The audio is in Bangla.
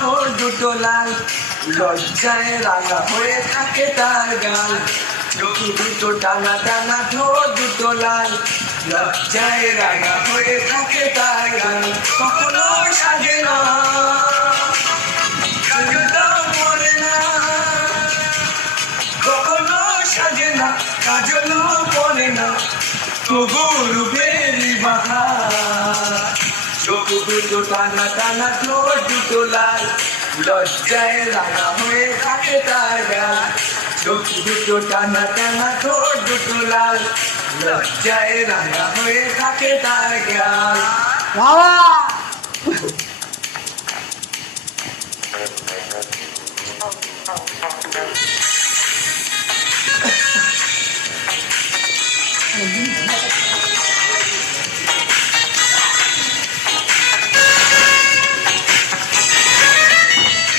ঠোঁট দুটো লাল, লজ্জায় রাঙা হয়ে থাকে তার গাল। চোখ দুটো টানা টানা, ঠোঁট দুটো লাল, লজ্জায় রাঙা হয়ে থাকে তার গাল। কখনো সাজে না, কাজলও পরে না, কখনো সাজে না, কাজলও পরে না, তবু রূপেরই বাহার। চোখ দুটো টানা টানা, ঠোঁট দুটো লাল, লজ্জায় রাঙা হয়ে থাকে তার গাল। চোখ দুটো টানা টানা, ঠোঁট দুটো লাল, লজ্জায় রাঙা হয়ে থাকে তার গাল। বাবা